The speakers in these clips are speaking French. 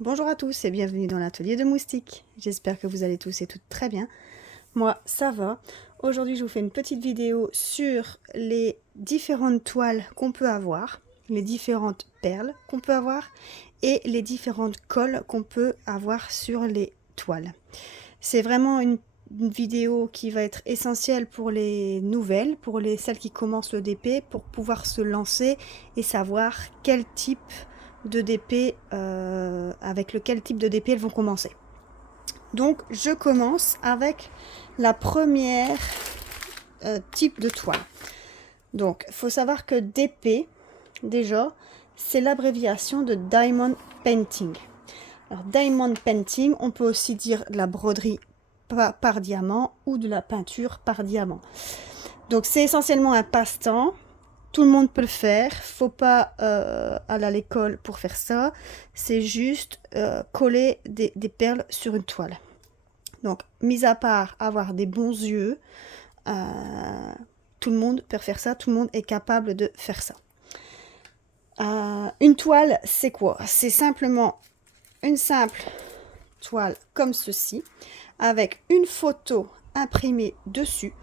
Bonjour à tous et bienvenue dans l'atelier de moustiques. J'espère que vous allez tous et toutes très bien. Moi, ça va. Aujourd'hui, je vous fais une petite vidéo sur les différentes toiles qu'on peut avoir, les différentes perles qu'on peut avoir et les différentes colles qu'on peut avoir sur les toiles. C'est vraiment une vidéo qui va être essentielle pour les nouvelles, pour celles qui commencent le DP, pour pouvoir se lancer et savoir quel type de DP, avec lequel type de DP elles vont commencer. Donc je commence avec la première type de toile. Donc il faut savoir que DP, déjà, c'est l'abréviation de Diamond Painting. Alors Diamond Painting, on peut aussi dire de la broderie par diamant ou de la peinture par diamant. Donc c'est essentiellement un passe-temps. Tout le monde peut le faire, faut pas aller à l'école pour faire ça, c'est juste coller des perles sur une toile. Donc, mis à part avoir des bons yeux, tout le monde peut faire ça, tout le monde est capable de faire ça. Une toile, c'est quoi? C'est simplement une simple toile comme ceci, avec une photo imprimée dessus.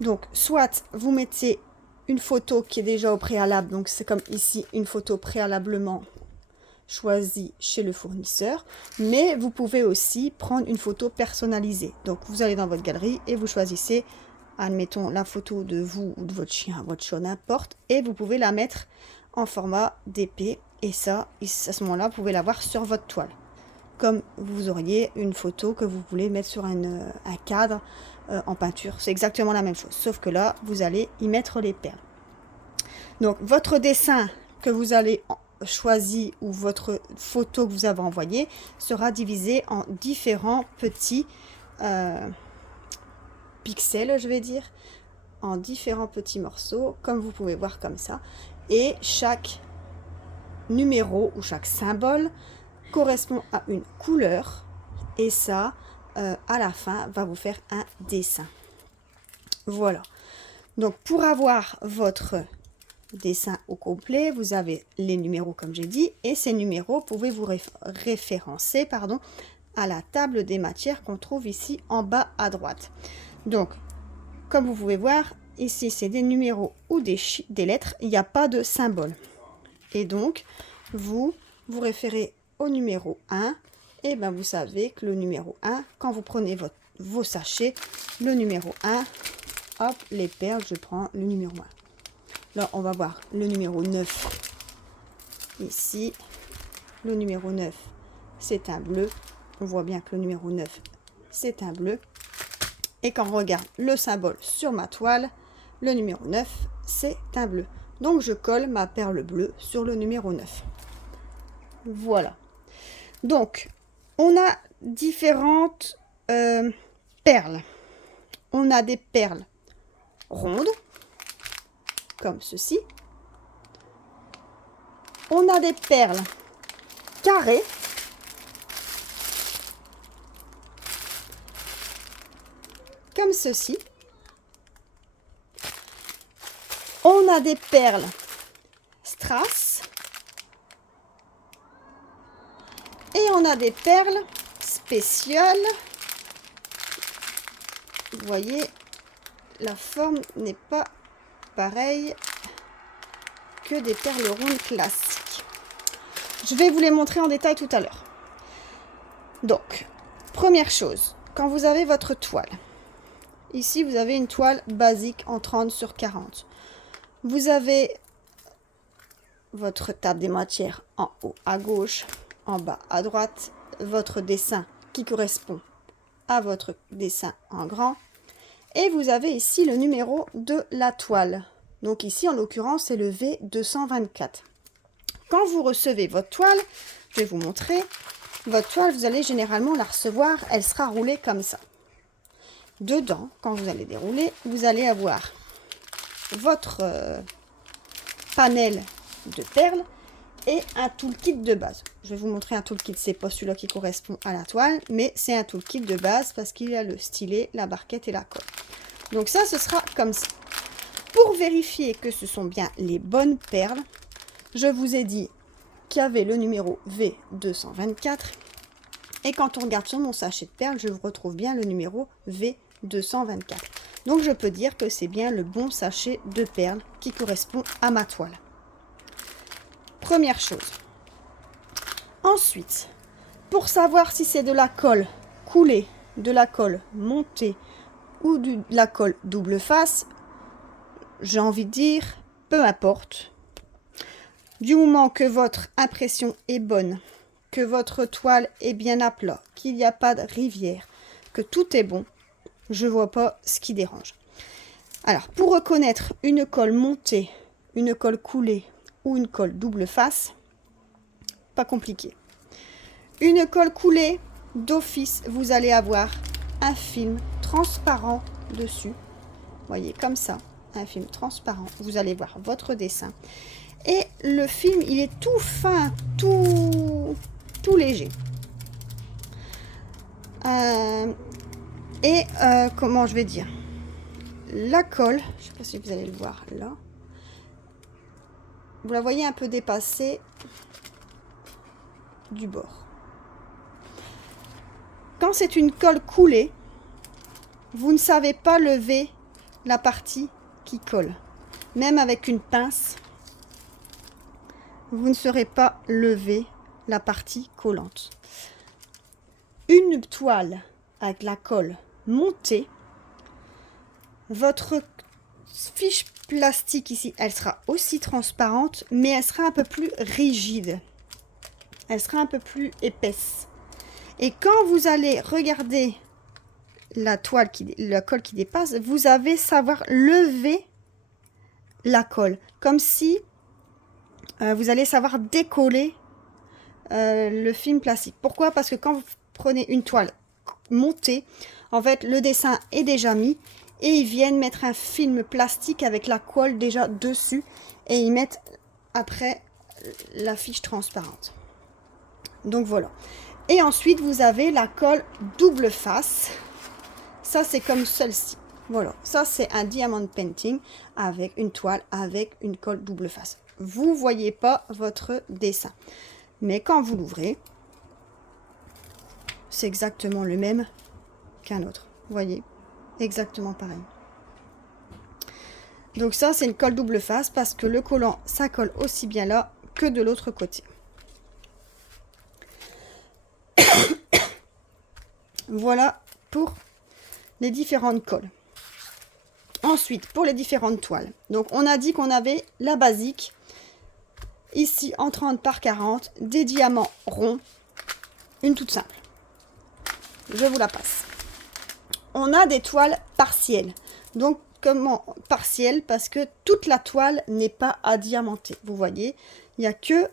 Donc, soit vous mettez une photo qui est déjà au préalable, donc c'est comme ici une photo préalablement choisie chez le fournisseur, mais vous pouvez aussi prendre une photo personnalisée. Donc vous allez dans votre galerie et vous choisissez, admettons, la photo de vous ou de votre chien, votre chat, n'importe, et vous pouvez la mettre en format DP, et ça, à ce moment-là, vous pouvez l'avoir sur votre toile. Comme vous auriez une photo que vous voulez mettre sur un cadre en peinture. C'est exactement la même chose, sauf que là, vous allez y mettre les perles. Donc, votre dessin que vous allez choisir ou votre photo que vous avez envoyée sera divisé en différents petits pixels, je vais dire, en différents petits morceaux, comme vous pouvez voir comme ça. Et chaque numéro ou chaque symbole correspond à une couleur, et ça, à la fin, va vous faire un dessin. Voilà. Donc, pour avoir votre dessin au complet, vous avez les numéros, comme j'ai dit, et ces numéros, pouvez vous référencer, à la table des matières qu'on trouve ici en bas à droite. Donc, comme vous pouvez voir, ici, c'est des numéros ou des lettres, il n'y a pas de symbole. Et donc, vous vous référez au numéro 1, et bien vous savez que le numéro 1, quand vous prenez vos sachets, le numéro 1, hop, les perles, je prends le numéro 1. Là, on va voir le numéro 9 ici. Le numéro 9, c'est un bleu. On voit bien que le numéro 9, c'est un bleu. Et quand on regarde le symbole sur ma toile, le numéro 9, c'est un bleu. Donc, je colle ma perle bleue sur le numéro 9. Voilà. Donc, on a différentes perles. On a des perles rondes, comme ceci. On a des perles carrées. Comme ceci. On a des perles strass. Et on a des perles spéciales. Vous voyez, la forme n'est pas pareille que des perles rondes classiques. Je vais vous les montrer en détail tout à l'heure. Donc, première chose, quand vous avez votre toile, ici vous avez une toile basique en 30 sur 40. Vous avez votre table des matières en haut à gauche, en bas à droite, votre dessin qui correspond à votre dessin en grand, et vous avez ici le numéro de la toile. Donc ici, en l'occurrence, c'est le V224. Quand vous recevez votre toile, je vais vous montrer, votre toile, vous allez généralement la recevoir, elle sera roulée comme ça. Dedans, quand vous allez dérouler, vous allez avoir votre panel de perles et un toolkit de base. Je vais vous montrer un toolkit, c'est pas celui-là qui correspond à la toile, mais c'est un toolkit de base parce qu'il y a le stylet, la barquette et la colle. Donc ça, ce sera comme ça. Pour vérifier que ce sont bien les bonnes perles, je vous ai dit qui avait le numéro V224. Et quand on regarde sur mon sachet de perles, je retrouve bien le numéro V224. Donc je peux dire que c'est bien le bon sachet de perles qui correspond à ma toile. Première chose. Ensuite, pour savoir si c'est de la colle coulée, de la colle montée ou de la colle double face, j'ai envie de dire, peu importe. Du moment que votre impression est bonne, que votre toile est bien à plat, qu'il n'y a pas de rivière, que tout est bon, je ne vois pas ce qui dérange. Alors, pour reconnaître une colle montée, une colle coulée ou une colle double face, pas compliqué. Une colle coulée, d'office, vous allez avoir un film transparent dessus. Voyez, comme ça, un film transparent. Vous allez voir votre dessin. Et le film, il est tout fin, tout léger. Comment je vais dire, la colle, je ne sais pas si vous allez le voir là, vous la voyez un peu dépassée du bord. Quand c'est une colle coulée, vous ne savez pas lever la partie qui colle. Même avec une pince, vous ne saurez pas lever la partie collante. Une toile avec la colle montée, votre fiche plastique ici, elle sera aussi transparente, mais elle sera un peu plus rigide. Elle sera un peu plus épaisse. Et quand vous allez regarder la toile, la colle qui dépasse, vous allez savoir lever la colle. Comme si vous allez savoir décoller le film plastique. Pourquoi? Parce que quand vous prenez une toile montée, en fait, le dessin est déjà mis et ils viennent mettre un film plastique avec la colle déjà dessus et ils mettent après la fiche transparente. Donc voilà. Et ensuite, vous avez la colle double face. Ça, c'est comme celle-ci. Voilà. Ça, c'est un diamond painting avec une toile avec une colle double face. Vous ne voyez pas votre dessin. Mais quand vous l'ouvrez, c'est exactement le même qu'un autre. Vous voyez, exactement pareil. Donc ça, c'est une colle double face parce que le collant, ça colle aussi bien là que de l'autre côté. Voilà pour les différentes colles. Ensuite, pour les différentes toiles. Donc, on a dit qu'on avait la basique. Ici, en 30 par 40, des diamants ronds. Une toute simple. Je vous la passe. On a des toiles partielles. Donc, comment partielles? Parce que toute la toile n'est pas adiamantée. Vous voyez, il n'y a que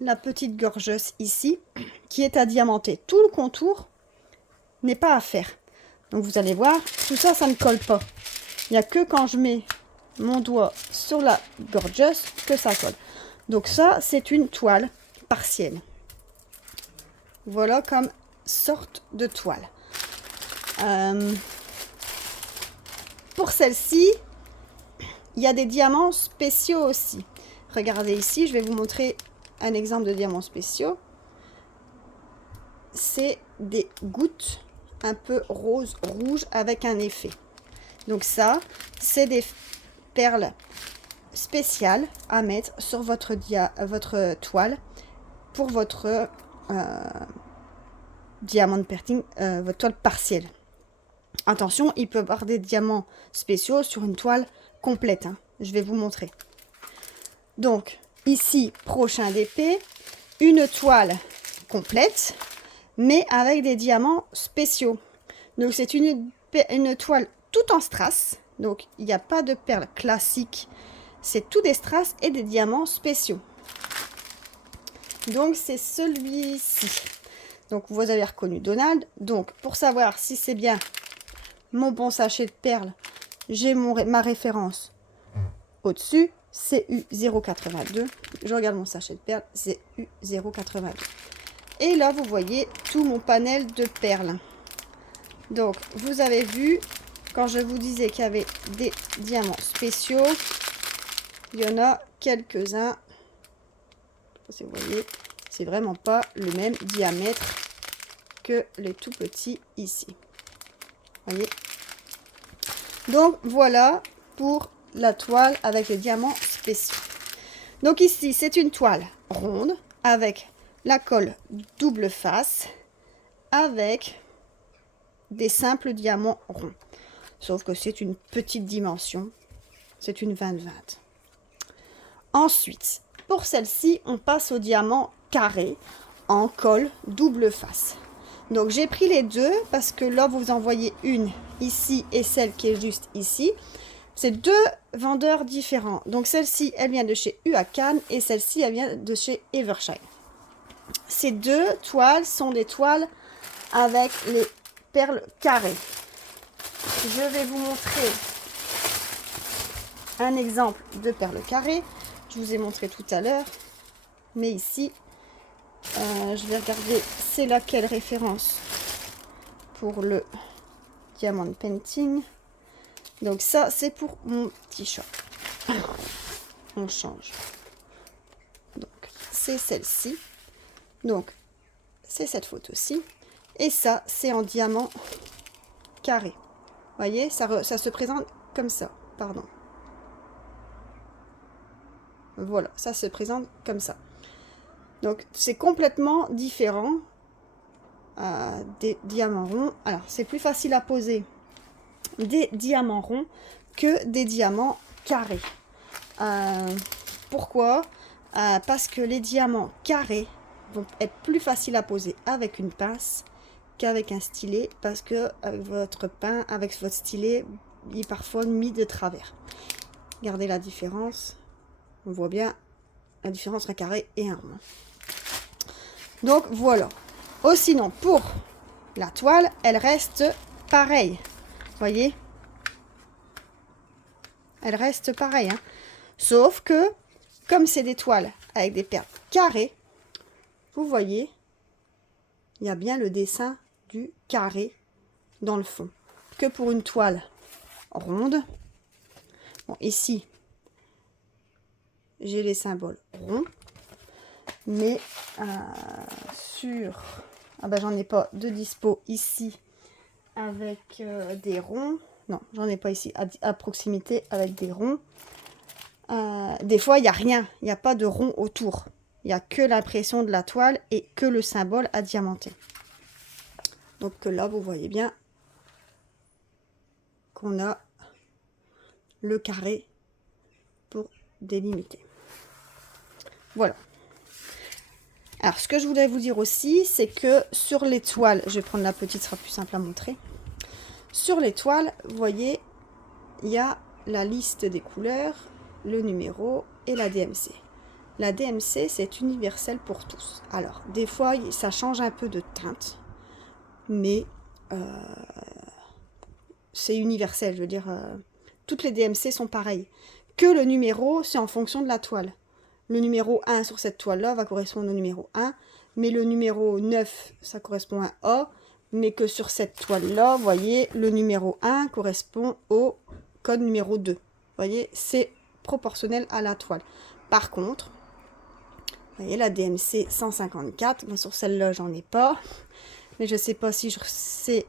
la petite gorgeuse ici qui est adiamantée. Tout le contour n'est pas à faire. Donc, vous allez voir, tout ça, ça ne colle pas. Il n'y a que quand je mets mon doigt sur la gorgeuse que ça colle. Donc, ça, c'est une toile partielle. Voilà comme sorte de toile. Pour celle-ci, il y a des diamants spéciaux aussi. Regardez ici, je vais vous montrer un exemple de diamants spéciaux. C'est des gouttes un peu rose rouge avec un effet. Donc ça, c'est des perles spéciales à mettre sur votre toile pour votre diamant painting, votre toile partielle. Attention, il peut y avoir des diamants spéciaux sur une toile complète. Hein. Je vais vous montrer. Donc, ici, prochain d'épée, une toile complète, mais avec des diamants spéciaux. Donc, c'est une toile tout en strass. Donc, il n'y a pas de perles classiques. C'est tout des strass et des diamants spéciaux. Donc, c'est celui-ci. Donc, vous avez reconnu Donald. Donc, pour savoir si c'est bien mon bon sachet de perles, j'ai ma référence au-dessus. CU082. Je regarde mon sachet de perles. CU082. Et là, vous voyez tout mon panel de perles. Donc, vous avez vu, quand je vous disais qu'il y avait des diamants spéciaux, il y en a quelques-uns Si vous voyez, c'est vraiment pas le même diamètre que les tout petits ici. Voyez. Donc voilà pour la toile avec les diamants spéciaux. Donc ici, c'est une toile ronde avec la colle double face avec des simples diamants ronds. Sauf que c'est une petite dimension. C'est une 20-20. Ensuite, pour celle-ci, on passe au diamant carré en colle double face. Donc j'ai pris les deux parce que là, vous en voyez une ici et celle qui est juste ici. C'est deux vendeurs différents. Donc celle-ci, elle vient de chez Huacan et celle-ci, elle vient de chez Evershine. Ces deux toiles sont des toiles avec les perles carrées. Je vais vous montrer un exemple de perles carrées. Je vous ai montré tout à l'heure. Mais ici, je vais regarder c'est laquelle référence pour le diamond painting. Donc ça, c'est pour mon petit shop. On change. Donc, c'est celle-ci. Donc, c'est cette photo-ci. Et ça, c'est en diamant carré. Vous voyez, ça se présente comme ça. Pardon. Voilà, ça se présente comme ça. Donc, c'est complètement différent des diamants ronds. Alors, c'est plus facile à poser des diamants ronds que des diamants carrés. Pourquoi? Parce que les diamants carrés vont être plus faciles à poser avec une pince qu'avec un stylet, parce que avec votre stylet, il est parfois mis de travers. Regardez la différence. On voit bien la différence entre un carré et un rond. Donc voilà. Oh, sinon, pour la toile, elle reste pareille. Voyez, elle reste pareille, hein. Sauf que comme c'est des toiles avec des perles carrées, vous voyez, il y a bien le dessin du carré dans le fond, que pour une toile ronde. Bon, ici j'ai les symboles ronds, mais j'en ai pas de dispo ici avec des ronds. Non, j'en ai pas ici à proximité avec des ronds. Des fois, il n'y a rien. Il n'y a pas de rond autour. Il n'y a que l'impression de la toile et que le symbole à diamanter. Donc là, vous voyez bien qu'on a le carré pour délimiter. Voilà. Alors, ce que je voulais vous dire aussi, c'est que sur les toiles, je vais prendre la petite, ce sera plus simple à montrer. Sur les toiles, vous voyez, il y a la liste des couleurs, le numéro et la DMC. La DMC, c'est universel pour tous. Alors, des fois, ça change un peu de teinte, mais c'est universel. Je veux dire, toutes les DMC sont pareilles. Que le numéro, c'est en fonction de la toile. Le numéro 1 sur cette toile-là va correspondre au numéro 1, mais le numéro 9, ça correspond à un A, mais que sur cette toile-là, vous voyez, le numéro 1 correspond au code numéro 2. Vous voyez, c'est proportionnel à la toile. Par contre, vous voyez, la DMC 154, ben sur celle-là, j'en ai pas, mais je ne sais pas si je sais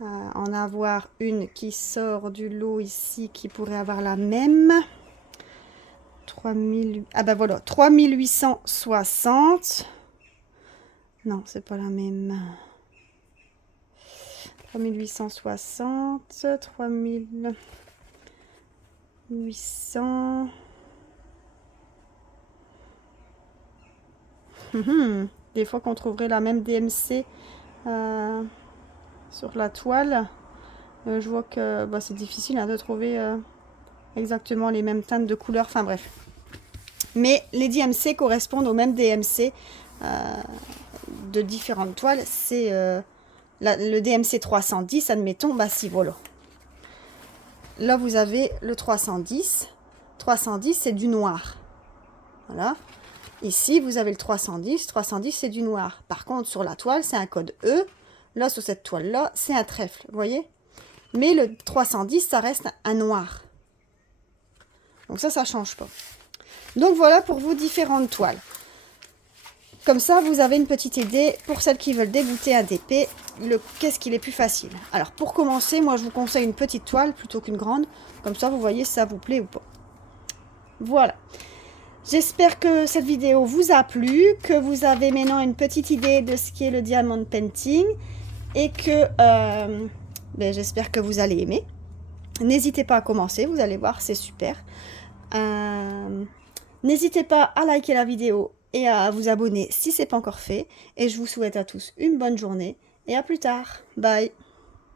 en avoir une qui sort du lot ici, qui pourrait avoir la même. 3000, ah ben voilà, 3860. Non, c'est pas la même. 3860, 3800. Des fois qu'on trouverait la même DMC sur la toile. Je vois que bah, c'est difficile de trouver exactement les mêmes teintes de couleurs. Enfin bref. Mais les DMC correspondent aux mêmes DMC de différentes toiles. C'est le DMC 310, admettons. Bah si, voilà. Là, vous avez le 310. 310, c'est du noir. Voilà. Ici, vous avez le 310. 310, c'est du noir. Par contre, sur la toile, c'est un code E. Là, sur cette toile-là, c'est un trèfle. Vous voyez? Mais le 310, ça reste un noir. Donc ça ne change pas. Donc voilà pour vos différentes toiles. Comme ça, vous avez une petite idée pour celles qui veulent débuter à DP, qu'est-ce qu'il est plus facile. Alors pour commencer, moi je vous conseille une petite toile plutôt qu'une grande. Comme ça, vous voyez si ça vous plaît ou pas. Voilà. J'espère que cette vidéo vous a plu, que vous avez maintenant une petite idée de ce qu'est le diamond painting et que j'espère que vous allez aimer. N'hésitez pas à commencer, vous allez voir, c'est super. N'hésitez pas à liker la vidéo et à vous abonner si ce n'est pas encore fait. Et je vous souhaite à tous une bonne journée et à plus tard. Bye!